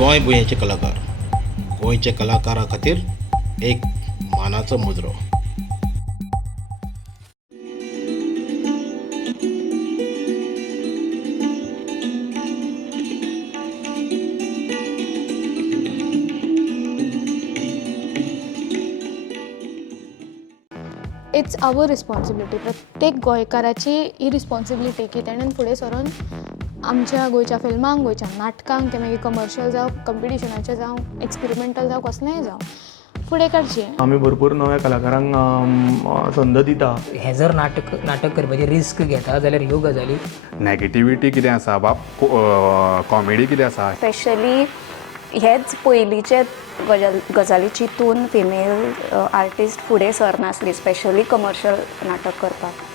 गोंय भुंयेचे कलाकार गोंयच्या कलाकारा खातीर एक मानाचो मुजरो. It's our responsibility. प्रत्येक गोंयकाराची ही रिस्पॉन्सिबिलिटी की ताणें फुडें सरून आमच्या गोंयच्या फिल्मांक, गोंयच्या नाटकांक, ते मागीर कमर्शियल जावं, कंपिटिशनाचें जावं, एक्सपेरिमेंटल जावं, कसलेंय जावं, फुडें काडचें. आमी भरपूर नव्या कलाकारांक संद दिता. हें जर नाटक करपाची रिस्क घेता जाल्यार ह्यो गजाली नॅगेटिविटी कितें आसा कॉमेडी कितें आसा. स्पेशली हेच पयलींचे गजाली चिंतून फिमेल आर्टिस्ट फुडें सरनासली, स्पेशली कमर्शियल नाटक करपाक.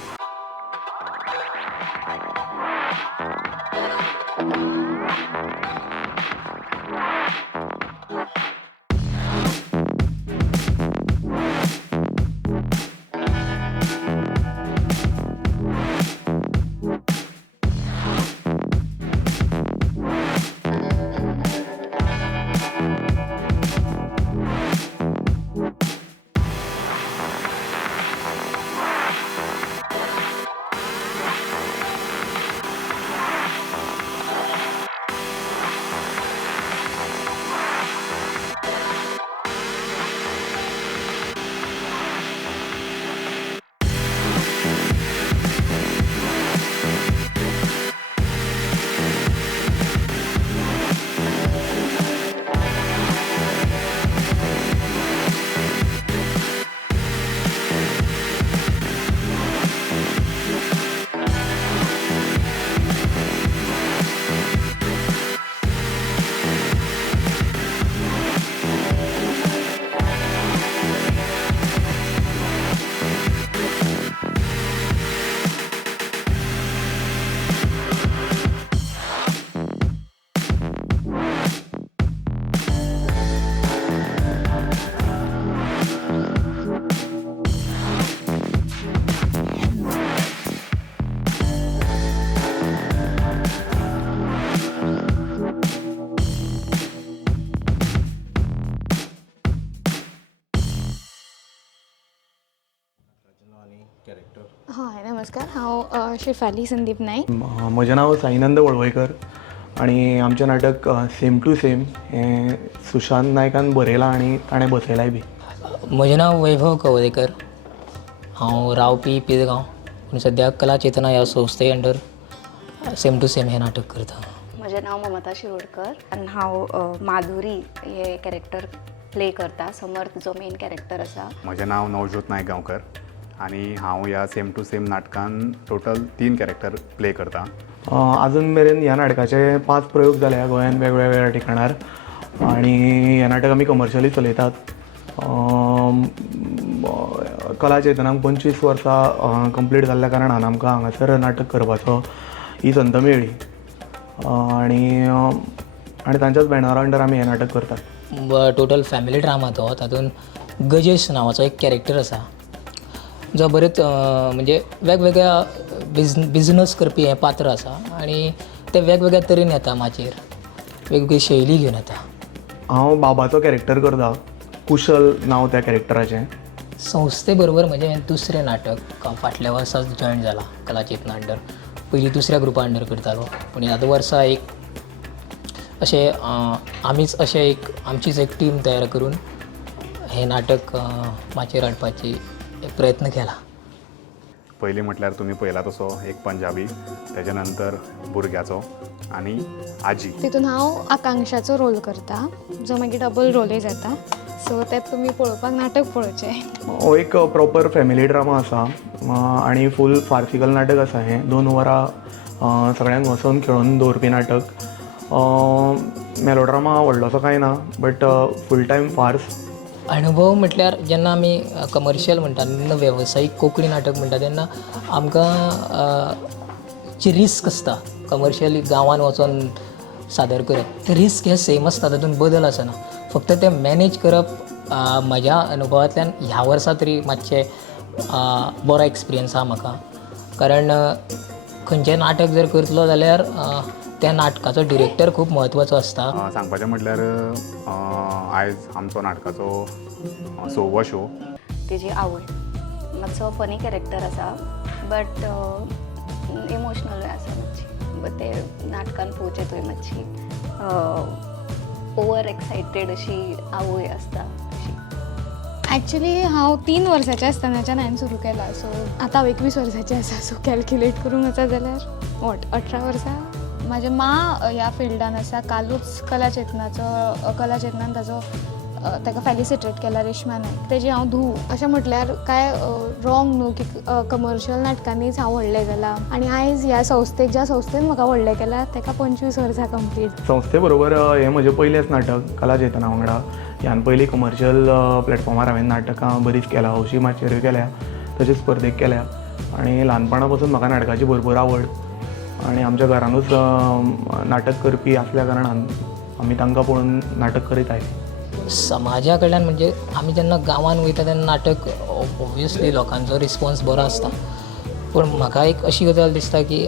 हय, नमस्कार. हांव शेफाली संदीप नायक. म्हजें नांव साईनंद वळवयकर आनी आमचें नाटक सेम टू सेम हें सुशांत नायकान बरयलां आनी ताणें बसयलांय बी. म्हजें नांव वैभव कवळेकर. हांव रावपी पिलगांव, पूण सद्याक कला चेतना ह्या संस्थे अंडर सेम टू सेम हें नाटक करता. म्हजें नांव ममता शिरोडकर आनी हांव माधुरी हे कॅरेक्टर प्ले करता. समर्थ जो मेन कॅरेक्टर आसा. म्हजें नांव नवज्योत नायक गांवकर आनी हांव ह्या सेम टू सेम नाटकान टोटल 3 कॅरेक्टर प्ले करता. आजून मेरेन ह्या नाटकाचे 5 प्रयोग जाल्या गोंयांत वेगवेगळ्या ठिकाणार आनी हें नाटक आमी कमर्शियली चलयतात. कला चेतनाक 25 वर्सां कंप्लीट जाल्ल्या कारणान आमकां हांगासर नाटक करपाचो ही संद मेळ्ळी आनी तांच्याच बॅनरा अंडर आमी हें नाटक करतात. टोटल फॅमिली ड्रामा तो. तातूंत गजेश नांवाचो एक कॅरेक्टर आसा जो बरेच म्हणजे वेगवेगळ्या बिझनस करपी हें पात्र आसा आनी ते वेगवेगळ्या तरेन येता माचयेर, वेगवेगळी शैली घेवन येता. हांव बाबाचो कॅरेक्टर करता. कुशल नांव त्या कॅरेक्टराचें. संस्थे बरोबर म्हजें हें दुसरें नाटक फाटल्या वर्साच जॉयन जालां कला चेतना अंडर. पयलीं दुसऱ्या ग्रुपा अंडर करतालो, पूण ह्या वर्सा एक अशें आमीच अशें एक आमचीच एक टीम तयार करून हें नाटक माचयेर हाडपाची प्रयत्न केला. पयलीं म्हटल्यार तुमी पळयला तसो एक पंजाबी, तेज्या नंतर भुरग्याचो आनी आजी. तितून हांव आकांक्षाचो रोल करता, जो मागीर डबल रोलय जाता. सो तें तुमी पळोवपाक नाटक पळोवचें. हो एक प्रॉपर फॅमिली ड्रामा आसा आनी फूल फार्सिकल नाटक आसा. हें 2 वरां सगळ्यांक हसोवन खेळोन दवरपी नाटक. मेलोड्रामा व्हडलोसो कांय ना, बट फूल टायम फार्स. अनुभव म्हटल्यार जेन्ना आमी कमर्शियल म्हणटा तेन्ना वेवसायीक कोंकणी नाटक म्हणटा तेन्ना आमकां जी रिस्क आसता कमर्शियली गांवांत वचोन सादर करप, ते रिस्क हे सेम आसता, तातूंत बदल आसना. फक्त तें मॅनेज करप म्हज्या अनुभवांतल्यान ह्या वर्सा तरी मातशें बरो एक्सपिरियन्स आहा म्हाका. कारण खंयचें नाटक जर करतलो जाल्यार त्या नाटकाचो डिरेक्टर खूब म्हत्वाचो आसता. सांगपाचें म्हटल्यार आयज आमचो नाटकाचो 6वो शो. तेजी आवय मातसो फनी कॅरेक्टर आसा बट इमोशनलूय आसा मातशी. बट ते नाटकान पळोवचें तुवें मातशी ओवर एक्सायटेड अशी आवय आसता अशी. ॲक्च्युली हांव 3 वर्साचें आसतनाच्यान हांवें सुरू केला. सो आतां हांव 21 वर्साचें आसा. सो कॅल्क्युलेट करूंक वचा जाल्यार 18 वर्सां. म्हाजे ह्या फिल्डान आसा. कालूच कला चेतनान ताजो ताका फेलिसिटेट केला रेश्मा नायक. तेजी हांव धूव अशें म्हटल्यार काय रॉंग न्हू की कमर्शियल नाटकांनीच हांव व्हडलें जालां. आनी आयज ह्या ज्या संस्थेन म्हाका व्हडलें केलां ताका 25 वर्सां कंप्लीट. संस्थे बरोबर हें म्हजें पयलेंच नाटक कला चेतना वांगडा. ह्यान पयलीं कमर्शियल प्लॅटफॉर्मार हांवें नाटकां बरींच केल्या. हौशी माचेरूय केल्या, तशेंच स्पर्धेक केल्या. आनी ल्हानपणा पासून म्हाका नाटकाची भरपूर आवड. आनी आमच्या घरानूच नाटक करपी आसल्या कारणान आमी तांकां पळोवन नाटक करीत आयलीं. समाजा कडल्यान म्हणजे आमी जेन्ना गांवांत वयता तेन्ना नाटक ऑब्वियसली लोकांचो रिस्पॉन्स बरो आसता. पूण म्हाका एक अशी गजाल दिसता की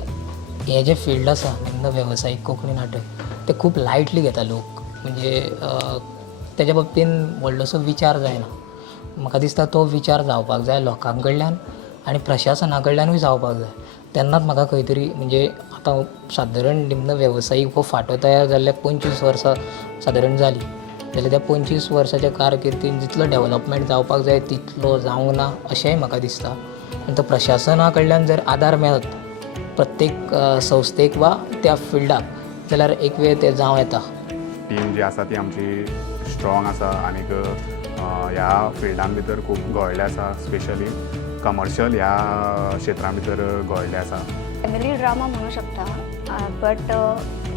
हें जें फिल्ड आसा निम्न वेवसायीक कोंकणी नाटक तें खूब लायटली घेता लोक. म्हणजे तेज्या बाबतीन व्हडलोसो विचार जायना. म्हाका दिसता तो विचार जावपाक जाय लोकां कडल्यान आनी प्रशासना कडल्यानूय जावपाक जाय. तेन्नाच म्हाका खंय तरी म्हणजे आतां सादारण निम्न वेवसायीक हो फांटो तयार जाल्ल्याक 25 वर्सां सादारण जाली जाल्यार त्या 25 वर्साच्या कारकिर्दीन जितलो डेवलपमेंट जावपाक जाय तितलो जावंक ना अशेंय म्हाका दिसता. आनी तो प्रशासना कडल्यान जर आदार मेळत प्रत्येक संस्थेक वा त्या फिल्डाक जाल्यार एक वेळ तें जावं येता. टीम जी आसा ती आमची स्ट्रॉंग आसा आनीक ह्या फिल्डान भितर खूब घोळ्ळे आसा. स्पेशली कमर्शियल ह्या क्षेत्रां भितर घोळ्ळे आसा. फॅमिली ड्रामा म्हणू शकता बट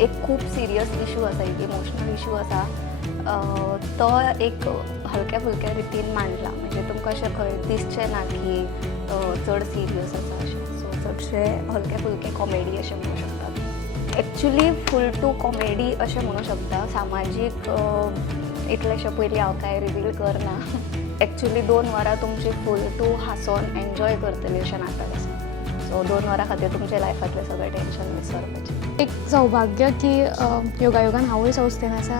एक खूब सिरियस इशू आसा, एक इमोशनल इशू आसा. तो एक हलक्या फुलक्या रितीन मांडला. म्हणजे तुमकां अशें खंय दिसचें ना की चड सिरियस आसा अशें. सो चडशे हलके फुलके कॉमेडी अशें म्हणू शकतात. एक्चुली फूल टू कॉमेडी अशें म्हणू शकता. सामाजीक इतलेशे पयलीं हांव कांय रिवील करना. एक्चुली 2 वरां तुमची फूल टू हांसोन एन्जॉय करतली अशें नाटक आसा. सो 2 वरां खातीर तुमच्या लायफांतलें सगळें टेन्शन विसरपाचें. एक सौभाग्य की योगायोगान हांवूय संस्थेन आसा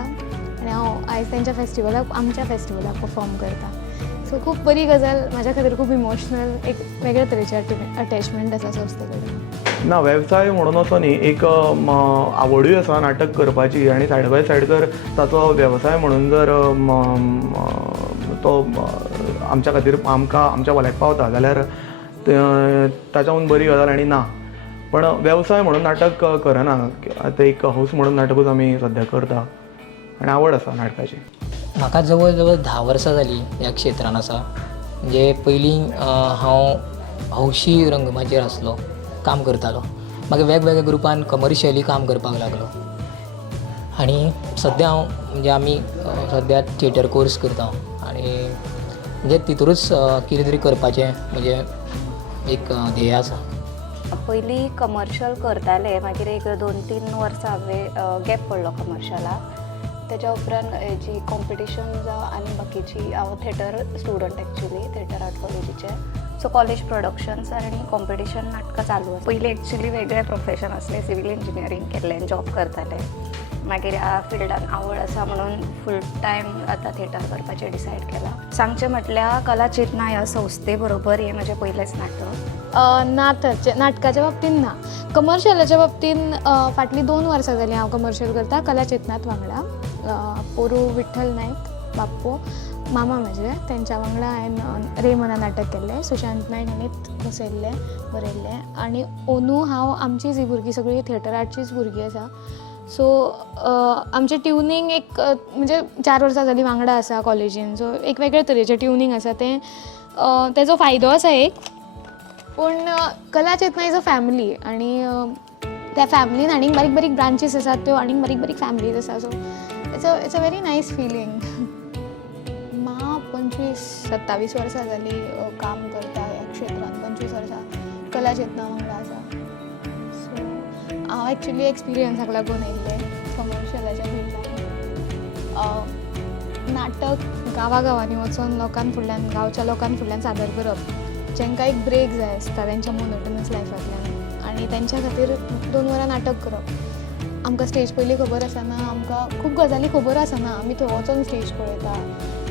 आनी हांव आयज तेंच्या फेस्टिवलाक आमच्या फेस्टिवलाक परफॉर्म करता. सो खूब बरी गजाल. म्हाज्या खातीर खूब इमोशनल एक वेगळे तरेचे अटॅचमेंट आसा संस्थे कडेन. ना वेवसाय म्हणून असो न्ही, एक आवडूय आसा नाटक करपाची. आनी सायड बाय सायड जर ताचो वेवसाय म्हणून जर तो आमच्या खातीर आमच्या वल्याक पावता जाल्यार ताच्याहून बरी गजाल आनी ना. पण वेवसाय म्हणून नाटक करना. आतां एक हौस म्हणून नाटकूच आमी सद्या करता आनी आवड आसा नाटकाची. म्हाका जवळ जवळ 10 वर्सां जालीं ह्या क्षेत्रान आसा. म्हणजे पयलीं हांव हौशी रंगमाचेर आसलो, काम करतालो. मागीर वेगवेगळ्या ग्रुपान कमर्शियली काम करपाक लागलो. आनी सद्या हांव म्हणजे आमी सद्या थिएटर कोर्स करता आनी म्हणजे तितूरूच कितें तरी करपाचें म्हणजे एक ध्येय आसा. पयलीं कमर्शियल करताले, मागीर एक 2-3 वर्सां हांवें गॅप पडलो कमर्शियलाक. तेच्या उपरांत हेजी कॉम्पिटिशन आनी बाकीची हांव theatre student actually theatre art कॉलेजीचे. सो कॉलेज प्रोडक्शन्स आनी कॉम्पिटिशन नाटकां चालू आसा. पयलीं एक्चुली वेगळें प्रोफेशन आसलें, सिवील इंजिनियरींग केल्लें, जॉब करतालें. मागीर ह्या फिल्डान आवड आसा म्हणून फूल टायम आतां थिएटर करपाचें डिसायड केलां. सांगचें म्हटल्यार कला चेतना ह्या संस्थे बरोबर हें म्हजें पयलेंच नाटक. नाटकाच्या बाबतीन ना. कमर्शियलाच्या बाबतीन फाटलीं 2 वर्सां जालीं हांव कमर्शियल करता कला चेतनात वांगडा. पोरू विठ्ठल नायक बाप्पो मामा म्हजे तेंच्या वांगडा हांवें रे म्हणून नाटक केल्लें. सुशांत नायक हांणीच बरयल्लें. आनी ओनू हांव आमचीच ही भुरगीं सगळीं थिएटर आर्टचीच भुरगीं आसा. सो आमचें ट्युनींग एक म्हणजे 4 वर्सां जालीं वांगडा आसा कॉलेजीन. सो एक वेगळे तरेचें ट्युनींग आसा तें तेजो फायदो आसा एक. पूण कला चेतना इज अ फॅमिली आनी त्या फॅमिलीन आनीक बारीक बारीक ब्रांचीस आसात, त्यो आनीक बारीक बारीक फॅमिलीज आसा. So it's a very nice feeling. 25-27 वर्सां जालीं काम करता ह्या क्षेत्रांत. 25 वर्सां कला चेतना वांगडा आसा. सो हांव एक्चुली एक्सपिरियन्साक लागून येयल्लें कमर्शियलाच्या फिल्डान. नाटक गांवागांवांनी वचून लोकां फुडल्यान गांवच्या लोकां फुडल्यान सादर करप, जेंकां एक ब्रेक जाय आसता तेंच्या मोनोटनस लायफांतल्यान आनी तेंच्या खातीर 2 वरां नाटक करप. आमकां स्टेज पयलीं खबर आसना, आमकां खूब गजाली खबर आसना, आमी थंय वचून स्टेज पळयता.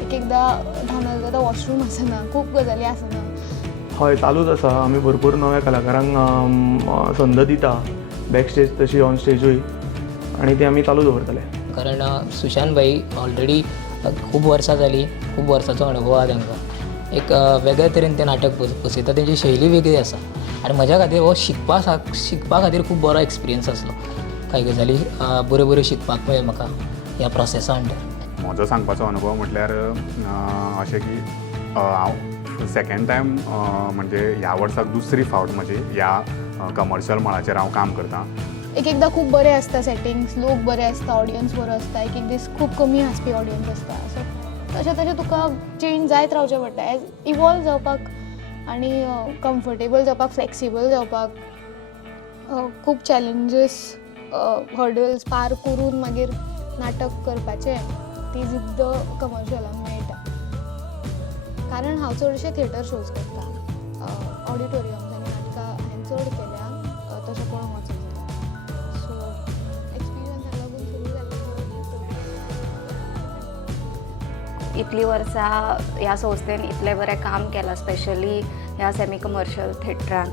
एक एकदां धांदल जाता वॉशरूम आसना, खूब गजाली आसना. हय चालूच आसा. आमी भरपूर नव्या कलाकारांक संद दिता, बॅक स्टेज तशी ऑन स्टेजूय, आनी ती आमी चालू दवरतले. कारण सुशांत भाई ऑलरेडी खूब वर्सां जालीं, खूब वर्सांचो अनुभव आसा तांकां. एक वेगळ्या तरेन तें नाटक बसयता, तेंची शैली वेगळी आसा. आनी म्हज्या खातीर हो शिकपा खातीर खूब बरो एक्सपिरियन्स आसलो. कांय गजाली बऱ्यो बऱ्यो शिकपाक मेळ्ळ्यो म्हाका ह्या प्रोसेसा अंडर. म्हजो सांगपाचो अनुभव म्हटल्यार अशें की हांव सेकेंड टायम म्हणजे ह्या वर्साक दुसरी फावट म्हजी ह्या कमर्शियल मळाचेर हांव काम करतां. एक एकदां खूब बरें आसता सेटिंग्स, लोक बरे आसता, ऑडियन्स बरो आसता, एक एक दीस खूब कमी हांसपी ऑडियन्स आसता. सो तशें तशें तुका चेंज जायत रावचें पडटा एज इवॉल्व जावपाक आनी कम्फर्टेबल जावपाक, फ्लेक्सिबल जावपाक. खूब चॅलेंजीस, हर्डल्स पार करून मागीर नाटक करपाचें ती जिद्द कमर्शियलान मेळटा. कारण हांव चडशे थिएटर शोज करता, ऑडिटोरियम्स आनी नाटकां हांवें चड केल्या तशें पळोवंक वचूंक. सो एक्सपिरियन्साक लागून सुरू जाल्लें. इतलीं वर्सां ह्या संस्थेन इतलें बरें काम केलां, स्पेशली ह्या सेमी कमर्शियल थिएटरान.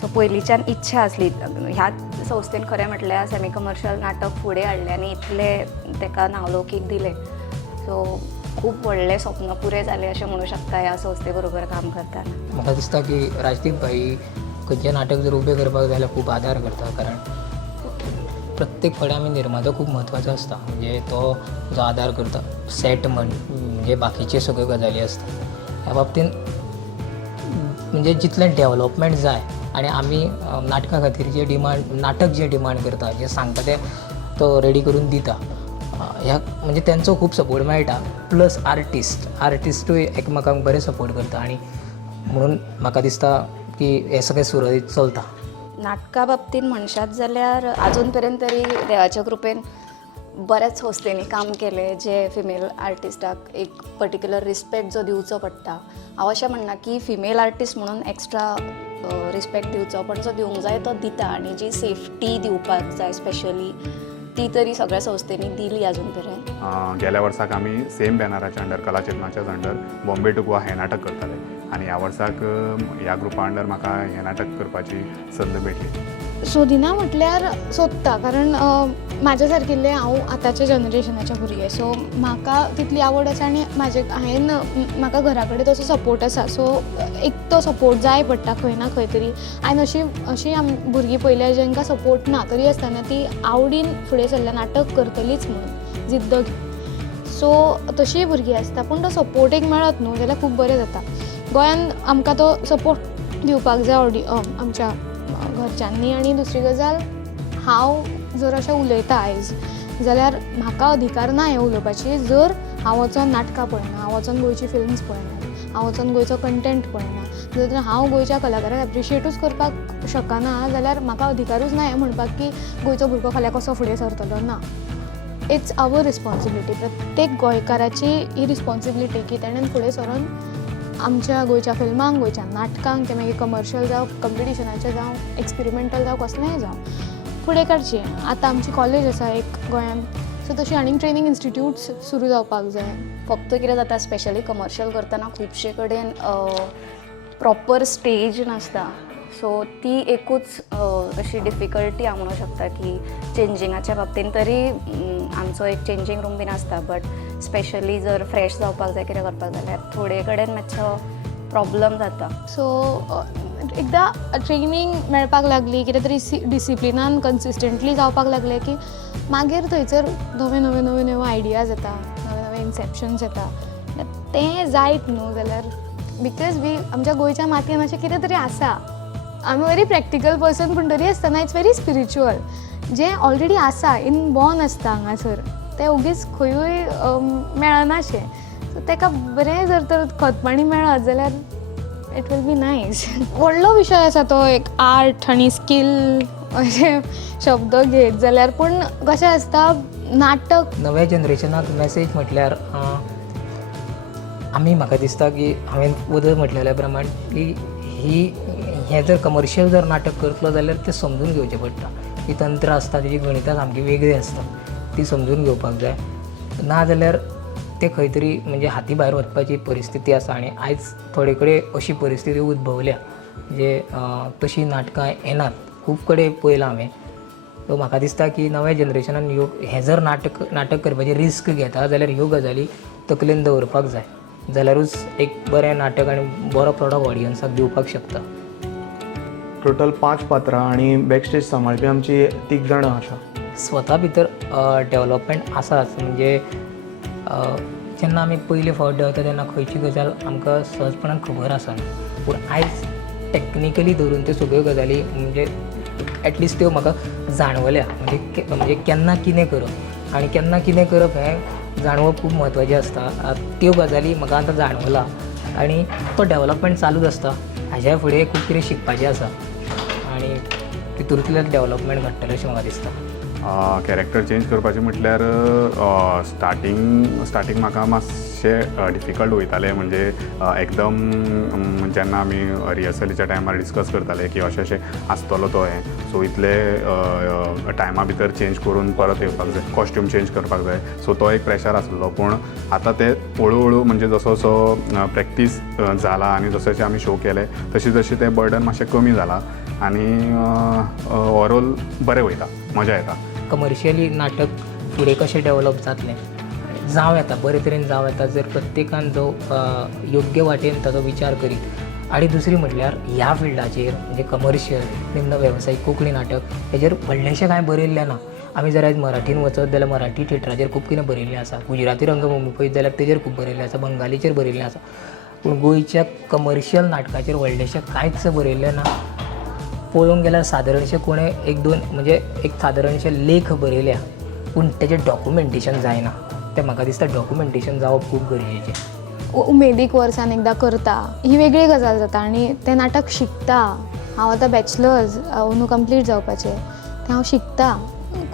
सो पयलींच्यान इच्छा आसली ह्या संस्थेन खरें म्हटल्यार सेमी कमर्शियल नाटक फुडें हाडलें आनी इतलें ताका नावलौकीक दिलें. सो खूब व्हडलें स्वप्न पुरे जालें अशें म्हणूं शकता ह्या संस्थे बरोबर काम करतना. म्हाका दिसता की राजदीप भाई खंयचें नाटक जर उबें करपाक जाय जाल्यार खूब आदार करता. कारण प्रत्येक फावटी आमी निर्मातो खूब म्हत्वाचो आसता, म्हणजे तो जो आदार करता. सेट म्हणजे बाकीचे सगळ्यो गजाली आसता ह्या बाबतीन, म्हणजे जितलें डेवलॉपमेंट जाय आनी आमी नाटका खातीर जे डिमांड, नाटक जें डिमांड करता, जें सांगता तें तो रेडी करून दिता. ह्या म्हणजे तेंचो खूब सपोर्ट मेळटा. प्लस आर्टिस्टूय एकमेकांक बरें सपोर्ट करता. आनी म्हणून म्हाका दिसता की हें सगळें सुरळीत चलता. नाटका बाबतींत म्हणशात जाल्यार आजून पर्यंत तरी देवाच्या कृपेन बऱ्याच संस्थेनी काम केलें जे फिमेल आर्टिस्टाक एक पर्टिक्युलर रिस्पेक्ट जो दिवचो पडटा. हांव अशें म्हणना की फिमेल आर्टिस्ट म्हणून एक्स्ट्रा रिस्पेक्ट दिवचो, पण जो दिवंक जाय तो दिता. आनी जी सेफ्टी दिवपाक जाय स्पेशली ती तरी सगळ्या संस्थेनी दिली आजून पर्यंत. गेल्या वर्साक आमी सेम बॅनराच्या अंडर, कला चेतनाच्याच अंडर बॉम्बे टू गोवा हें नाटक करताले. आनी ह्या वर्साक ह्या ग्रुपा अंडर म्हाका हें नाटक करपाची संद मेळटली. सोदिना म्हटल्यार सोदता, कारण म्हाज्या सारकिल्ले हांव आतांच्या जनरेशनाचे भुरगे. सो म्हाका तितली आवड आसा आनी म्हाका घरा कडेन तसो सपोर्ट आसा. सो एक तो सपोर्ट जाय पडटा खंय ना खंय तरी. हांवें अशीं भुरगीं पयल्या जांकां सपोर्ट ना तरी आसतना ती आवडीन फुडें सरल्या नाटक करतलीच म्हणून जिद्द घेवन. सो तशींय भुरगीं आसता, पूण तो सपोर्ट एक मेळत न्हू जाल्यार खूब बरें जाता. गोंयान आमकां तो सपोर्ट दिवपाक जाय आमच्या घरच्यांनी. आनी दुसरी गजाल, हांव जर अशें उलयता आयज जाल्यार म्हाका अधिकार ना हें उलोवपाची जर हांव वचोन नाटकां पळयना, हांव वचोन गोंयची फिल्म्स पळयना, हांव वचोन गोंयचो कंटेंट पळयना. जर हांव गोंयच्या कलाकाराक एप्रिशिएटूच करपाक शकना जाल्यार म्हाका अधिकारूच ना हें म्हणपाक की गोंयचो भुरगो फाल्यां कसो फुडें सरतलो. ना, इट्स आवर रिस्पॉन्सिबिलिटी. प्रत्येक गोंयकाराची ही रिस्पॉन्सिबिलिटी की ताणें फुडें सरून आमच्या गोंयच्या फिल्मांक, गोंयच्या नाटकांक, ते मागीर कमर्शियल जावं, कंपिटिशनाचें जावं, एक्सपिरिमेंटल जावं, कसलेंय जावं, फुडें काडची. आतां आमची कॉलेज आसा एक गोंयान, सो तशी आनीक ट्रेनींग इन्स्टिट्यूट्स सुरू जावपाक जाय. फक्त कितें जाता स्पेशली कमर्शियल करतना खुबशे कडेन प्रॉपर स्टेज नासता. सो ती एकूच अशी डिफिकल्टी हांव म्हणूं शकता की चेंजिंगाच्या बाबतीन तरी आमचो एक चेंजींग रूम बीन आसता. बट स्पेशली जर फ्रेश जावपाक जाय कितें करपाक जाल्यार थोडे कडेन मातसो प्रॉब्लम जाता. सो एकदां ट्रेनींग मेळपाक लागली, कितें तरी डिसिप्लिनान कन्सिस्टंटली जावपाक लागलें की मागीर थंयसर नवे आयडियाज येता, नवे इन्सेप्शन्स येता. तें जायत न्हू जाल्यार बिकॉज आमच्या गोंयच्या मातयेन अशें कितें तरी आसा. आमी व्हेरी प्रॅक्टिकल पर्सन, पूण तरी आसतना इट्स व्हेरी स्पिरिच्युअल. जें ऑलरेडी आसा, इनबॉर्न आसता हांगासर, तें उगीच खंयूय मेळनाशें. सो ताका बरें जर तर खतपाणी मेळत जाल्यार इट वील बी नायस. व्हडलो विशय आसा तो एक आर्ट आनी स्कील अशे शब्द घेत जाल्यार, पूण कशें आसता नाटक नव्या जनरेशनाक मॅसेज म्हटल्यार आमी, म्हाका दिसता की हांवें उदय म्हटलेल्या प्रमाण की हें जर कमर्शियल जर नाटक करतलो जाल्यार तें समजून घेवचें पडटा. ती तंत्र आसता तेजी गणितां सामकी वेगळी आसता ती समजून घेवपाक जाय ना जाल्यार ते खंय तरी म्हणजे हाती भायर वचपाची परिस्थिती आसा आनी आयज थोडे कडेन अशी परिस्थिती उद्भवल्या जे तशी नाटकां येनात खूब कडेन पळयलां हांवें सो म्हाका दिसता की नव्या जनरेशनान ह्यो हें जर नाटक करपाची रिस्क घेता जाल्यार ह्यो गजाली तकलेन दवरपाक जाय जाल्यारूच एक बरें नाटक आनी बरो प्रॉडक्ट ऑडियन्साक दिवपाक शकता. टोटल 5 पात्रां आनी बॅकस्टेज सांबाळपी आमची 3 जाणां आसा. स्वता भितर डेवलपमेंट आसाच म्हणजे जेन्ना आमी पयले फावट देंवता तेन्ना खंयची गजाल आमकां सहजपणान खबर आसना पूण आयज टॅक्निकली धरून त्यो सगळ्यो गजाली म्हणजे एटलिस्ट त्यो म्हाका जाणवल्या म्हणजे केन्ना कितें करप आनी केन्ना कितें करप हें जाणवप खूब म्हत्वाचें आसता. त्यो गजाली म्हाका आतां जाणवला आनी तो डेवलपमेंट चालूच आसता. हाज्या फुडें खूब कितें शिकपाचें आसा आनी तितूंतलें डेवलपमेंट घडटलें अशें म्हाका दिसता. कॅरेक्टर चेंज करपाचें म्हटल्यार स्टार्टींग म्हाका मातशें डिफिकल्ट वयतालें म्हणजे एकदम जेन्ना आमी रिहर्सलीच्या टायमार डिस्कस करताले की अशें आसतलो तो हें सो इतले टायमा भितर चेंज करून परत येवपाक जाय कॉस्ट्यूम चेंज करपाक जाय सो तो एक प्रेशर आसलो पूण आतां ते हळू म्हणजे जसो जसो प्रॅक्टीस जाला आनी जशे जशे आमी शो केले तशी तशी तें बर्डन मातशें कमी जालां आनी ओवरऑल बरें वयता मजा येता. कमर्शियली नाटक फुडें कशें डेवलप जातलें जावं येता बरे तरेन जावं येता जर प्रत्येकान जो योग्य वाटेन ताचो विचार करीत आनी दुसरी म्हटल्यार ह्या फिल्डाचेर म्हणजे कमर्शियल निम्न वेवसायीक कोंकणी नाटक हेजेर व्हडलेंशें कांय बरयल्लें ना. आमी जर आयज मराठीन वचत जाल्यार मराठी थिएटराचेर खूब कितें बरयल्लें आसा गुजराती रंगभुमी पळयत जाल्यार तेजेर खूब बरयल्लें आसा बंगालीचेर बरयल्लें आसा पूण गोंयच्या कमर्शियल नाटकाचेर व्हडलेंशें कांयच बरयल्लें ना. पळोवंक गेल्यार सादारणशें कोणें एक दोन म्हणजे एक सादारणशे लेख बरयल्या पूण तेजें डॉक्युमेंटेशन जायना तें म्हाका दिसता डॉक्युमेंटेशन जावप खूब गरजेचें. उमेदीक वर्सान एकदां करता ही वेगळी गजाल जाता आनी तें नाटक शिकता. हांव आतां बॅचलर्स अंदू कंप्लीट जावपाचें तें हांव शिकता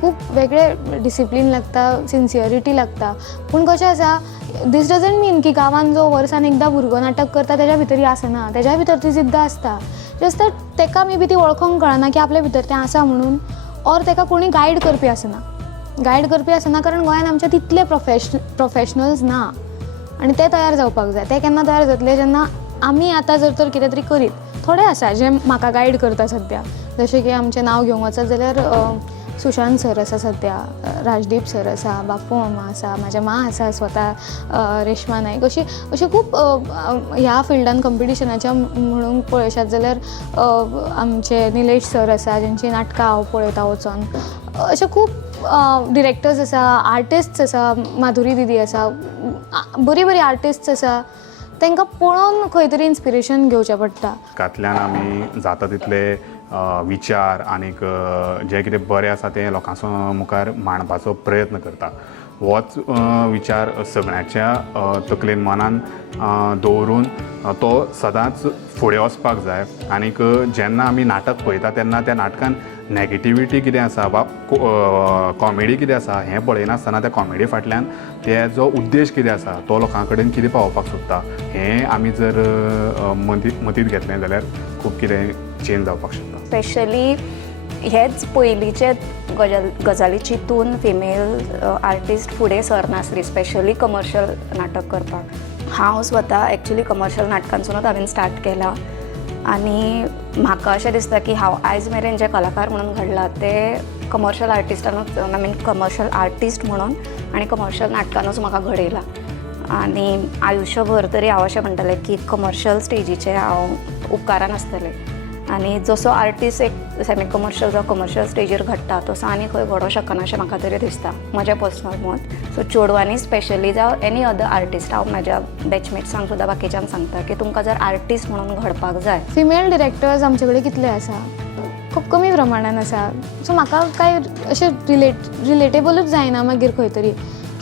खूब वेगळे डिसिप्लीन लागता सिन्सियरिटी लागता पूण कशें आसा दीस डजंट मीन की गांवांत जो वर्सान एकदां भुरगो नाटक करता तेज्या भितर आसना तेज्या भितर ती जिद्द आसता जस्ट दॅट तेका मे बी ती वळखोंक कळना की आपल्या भितर तें आसा म्हणून ऑर तेका कोणी गायड करपी आसना कारण गोंयांत आमचे तितले प्रोफेशनल्स ना आनी ते तयार जावपाक जाय. ते केन्ना तयार जातले जेन्ना आमी आतां जर तर कितें तरी करीत थोडे आसा जे म्हाका गायड करता सद्या जशें की आमचें नांव घेवंक वचत जाल्यार सुशांत सर आसा सद्या राजदीप सर आसा बापू मामा आसा म्हाजे माँ आसा स्वता रेश्मा नायक अशी खूब ह्या फिल्डान कंपिटिशनाच्या म्हणून पळयशात जाल्यार आमचे निलेश सर आसा जेंची नाटकां हांव पळयता वचोन अशे खूब डिरेक्टर्स आसा आर्टिस्ट्स आसा माधुरी दिदी आसा बरी आर्टिस्ट्स आसा तांकां पळोवन खंय तरी इन्स्पिरेशन घेवचें पडटा. नाटकांतल्यान आमी जाता तितले विचार आनीक जे कितें बरें आसा तें लोकां मुखार मांडपाचो प्रयत्न करता. होच विचार सगळ्यांच्या तकलेन मनान दवरून तो सदांच फुडें वचपाक जाय आनीक जेन्ना आमी नाटक पळयता तेन्ना त्या नाटकान नॅगेटिविटी कितें आसा वा कॉमेडी कितें आसा हें पळयनासतना त्या कॉमेडी फाटल्यान तेजो उद्देश कितें आसा तो लोकां कडेन कितें पावोवपाक सोदता हें आमी जर मतींत घेतलें जाल्यार खूब कितें चेंज जावपाक शकता. स्पेशली हेच पयलींचे गजाली चिंतून फिमेल आर्टिस्ट फुडें सरनासली स्पेशली कमर्शियल नाटक करपाक. हांव स्वता एक्चुली कमर्शियल नाटकांसूनच हांवें स्टार्ट केलां आनी म्हाका अशें दिसता की हांव आयज मेरेन जे कलाकार म्हणून घडला ते कमर्शियल आर्टिस्टानूच आय मीन कमर्शियल आर्टिस्ट म्हणून आनी कमर्शियल नाटकानूच म्हाका घडयलां आनी आयुश्यभर तरी हांव अशें म्हणटलें की कमर्शियल स्टेजीचे हांव उपकारान आसतलें आनी जसो आर्टिस्ट एक सेमी कमर्शियल जावं कमर्शियल स्टेजीर घडटा तसो आनी खंय घडोवं शकना अशें म्हाका तरी दिसता म्हजें पर्सनल मत. सो चेडवांनी स्पेशली जावं एनी अदर आर्टिस्ट हांव म्हाज्या बॅचमेट्सांक सुद्दां बाकीच्यांक सांगता की तुमकां जर आर्टिस्ट म्हणून घडपाक जाय. फिमेल डिरेक्टर्स आमचे कडेन कितले आसा खूब कमी प्रमाणान आसा सो म्हाका कांय अशें रिलेटेबलूच जायना मागीर खंय तरी.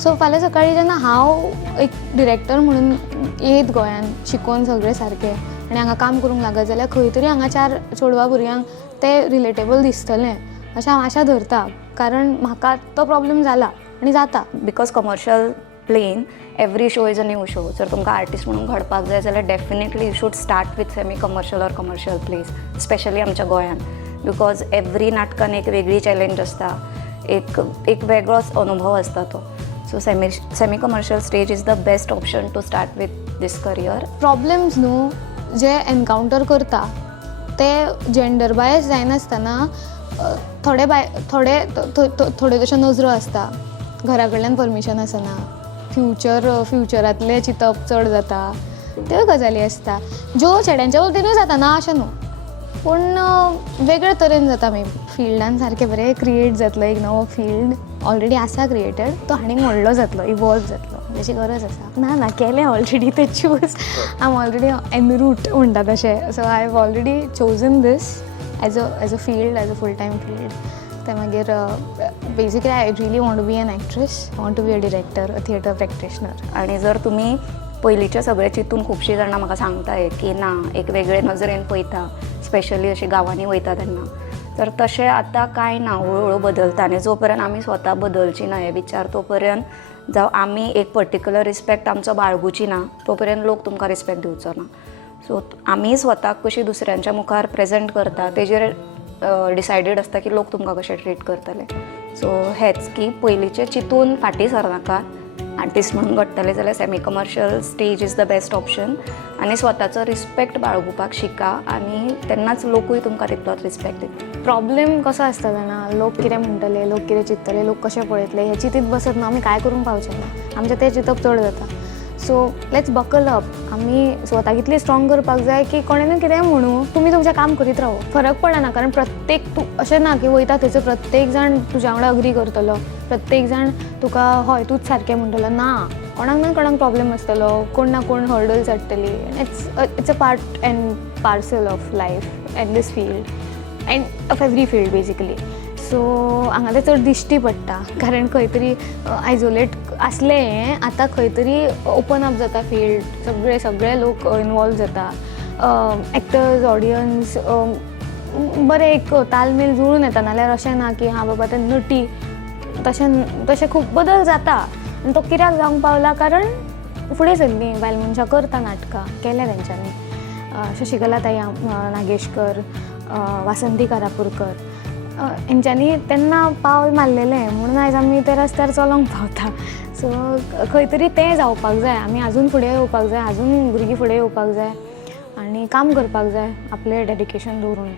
सो फाल्यां सकाळीं जेन्ना हांव एक डिरेक्टर म्हणून येयत गोंयांत शिकून सगळें सारकें आनी हांगा काम करूंक लागत जाल्यार खंय तरी हांगा 4 चेडवा भुरग्यांक तें रिलेटेबल दिसतलें अशें हांव आशा धरता कारण म्हाका तो प्रॉब्लेम जाला आनी जाता. Because commercial plane every show is a new show. जर तुमकां आर्टिस्ट म्हणून घडपाक जाय जाल्यार definitely you should start with semi commercial or commercial place specially आमच्या गोंयांत बिकॉज एवरी नाटकान एक वेगळी चॅलेंज आसता, एक वेगळोच अनुभव आसता तो. So semi commercial stage is the best option to start with this career. Problems न्हू जे एनकावंटर करता ते जेंडर बायस जायनासतना थोडे थोड्यो तश्यो नजरो आसता. घरा कडल्यान परमिशन आसना, फ्युचरांतले चिंतप चड जाता, त्यो गजाली आसता ज्यो चेड्यांच्या वटेनूय जाता ना अशें न्हू, पूण वेगळे तरेन जाता. मे फिल्डान सारकें बरें क्रिएट जातलो एक नवो फील्ड ऑलरेडी आसा क्रिएटेड, तो आनीक व्हडलो जातलो, इवॉल्व जातलो, ताची गरज आसा. ना केलें ऑलरेडी ते choose, I am already en route म्हणटा तशें. So I have already chosen this as a field, as a full time field. ते मागीर basically I really want to be an actress, want to be a director, a theatre practitioner. आणि जर तुमी पयलींच्या सगळे चिंतून खुबशीं जाणां म्हाका सांगताय की ना एक वेगळे नजरेन पळयता, स्पेशली अशी गांवांनी वयता तेन्ना, तर तशें आतां कांय ना, हळूहळू बदलता. आनी जो पर्यंत आमी स्वता बदलची ना हे विचार, तो पर्यंत जावं आमी एक पर्टिक्युलर रिस्पेक्ट आमचो बाळगुची ना, तो पर्यंत लोक तुमकां रिस्पेक्ट दिवचो ना. सो आमी स्वताक कशी दुसऱ्यांच्या मुखार प्रेजेंट करता तेजेर डिसायडेड आसता की लोक तुमकां कशे ट्रीट करतले. सो हेच की पयलींचे चिंतून फाटीं सरनाका. आर्टिस्ट म्हणून घडटले जाल्यार semi commercial stage is the best option. आनी स्वताचो रिस्पेक्ट बाळगुपाक शिका आनी तेन्नाच लोकूय तुमकां तितलोच रिस्पेक्ट दिता. प्रॉब्लेम कसो आसता जाणा, लोक कितें म्हणटले, लोक कितें चिंततले, लोक कशें पळयतले हें चिंतीत बसत ना आमी कांय करूंक पावचें ना. आमचें तें चिंतप चड जाता. So let's buckle up. आमी स्वताक इतली स्ट्रॉंग करपाक जाय की कोणेनूय कितेंय म्हणू, तुमी तुमचें काम करीत रावो, फरक पडना. कारण प्रत्येक तूं अशें ना की वयता थंयसर प्रत्येक जाण तुज्या वांगडा अग्री करतलो, प्रत्येक जाण तुका हय तूंच सारकें म्हणटलो. ना, कोणाक ना कोणाक प्रॉब्लेम आसतलो, कोण ना कोण हर्डल्स हाडटली. It's a part and parcel of life and this field and of every field basically. So हांगा तें चड दिश्टी पडटा, कारण खंय तरी आयसोलेट आसलें आतां खंय तरी ओपन अप जाता फील्ड, सगळे लोक इनवॉल्व जाता, एक्टर्स, ऑडियन्स बरें एक तालमेल जुळून येता. नाल्यार अशें ना की हां बाबा ते नटी, तशें खूब बदल जाता. आनी तो कित्याक जावंक पावला, कारण फुडें सरलीं बायल मनशां करता नाटकां, केल्या तेंच्यांनी. शशिकला ताई नागेशकर, वासंती कारापुरकर हेंच्यांनी तेन्ना पावल मारलेलें म्हणून आयज आमी त्या रस्त्यार चलोंक पावता. सो खंय तरी तें जावपाक जाय. आमी आजून फुडें येवपाक जाय, आजून भुरगीं फुडें येवपाक जाय आनी काम करपाक जाय आपलें डेडिकेशन दवरून.